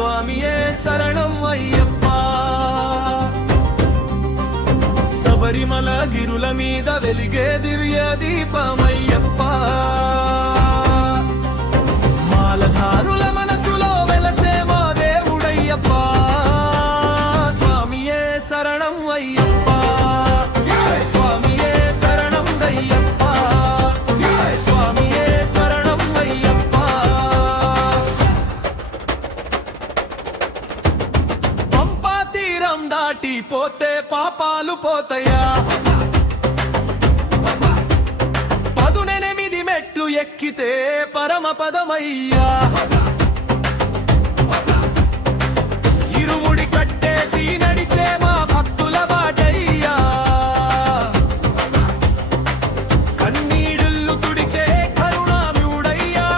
స్వామియే శరణం అయ్యప్ప. శబరిమల గిరుల మీద వెలిగే దివ్య దీపమయ్యప్ప. మాలధారుల మనసులో వెలసే మా దేవుడయ్యప్ప. స్వామియే శరణం అయ్యప్ప. స్వామియే శరణం అయ్యప్ప. స్వామియే శరణం అయ్యప్ప. పంపా తీరం దాటి పోతే పాపాలు పోతయా. 18 మెట్లు ఎక్కితే పరమ పదమయ్యా. ఇరుముడి కట్టేసి నడిచే మా భక్తుల బాటయ్యా. కన్నీళ్ళు తుడిచే కరుణామయుడయ్యా.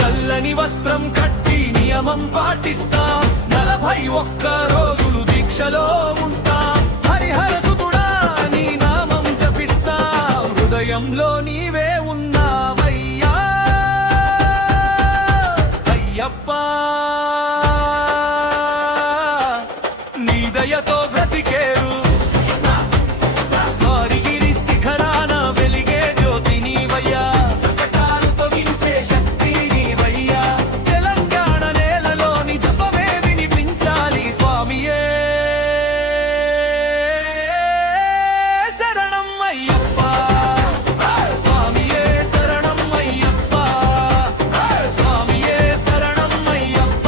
నల్లని వస్త్రం కట్టి నియమం పాటిస్తా. 41 రోజులు దీక్షలో ఉంటా. హరిహర సుతుడా నీ నామం జపిస్తా. హృదయంలో నీవే ఉన్నావయ్యా అయ్యప్ప. నీ దయతో బ్రతికేరు స్వారిగిరి శిఖరాన వెలిగే జ్యోతి నీవయ్యా. సంకటాలు తొలగించే శక్తి నీవయ్యా. తెలంగాణ నేలలోని జపమే వినిపించాలి. స్వామియే శరణం అయ్యప్ప. స్వామియే శరణం అయ్యప్ప. స్వామియే శరణం అయ్యప్ప.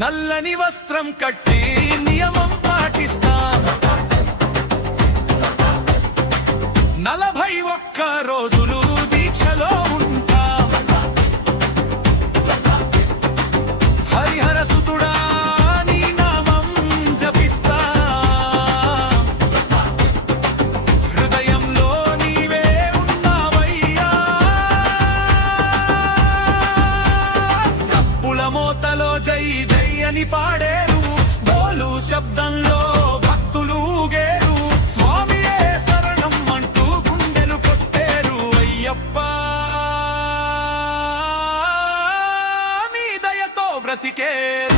నల్లని వస్త్రం కట్టి నియమం పాటిస్తా. 41 రోజులు దీక్షలో ఉంటా. హరిహర సుతుడా నీ నామం జపిస్తా. హృదయంలో నీవే ఉన్నావయ్యా. తప్పుల మోతలో జై జై అని పాడేరు. బోలు శబ్దంలో భక్తులు ఊగేరు. స్వామియే శరణం అంటూ గుండెలు కొట్టేరు. అయ్యప్ప నీ దయతో బ్రతికేరు.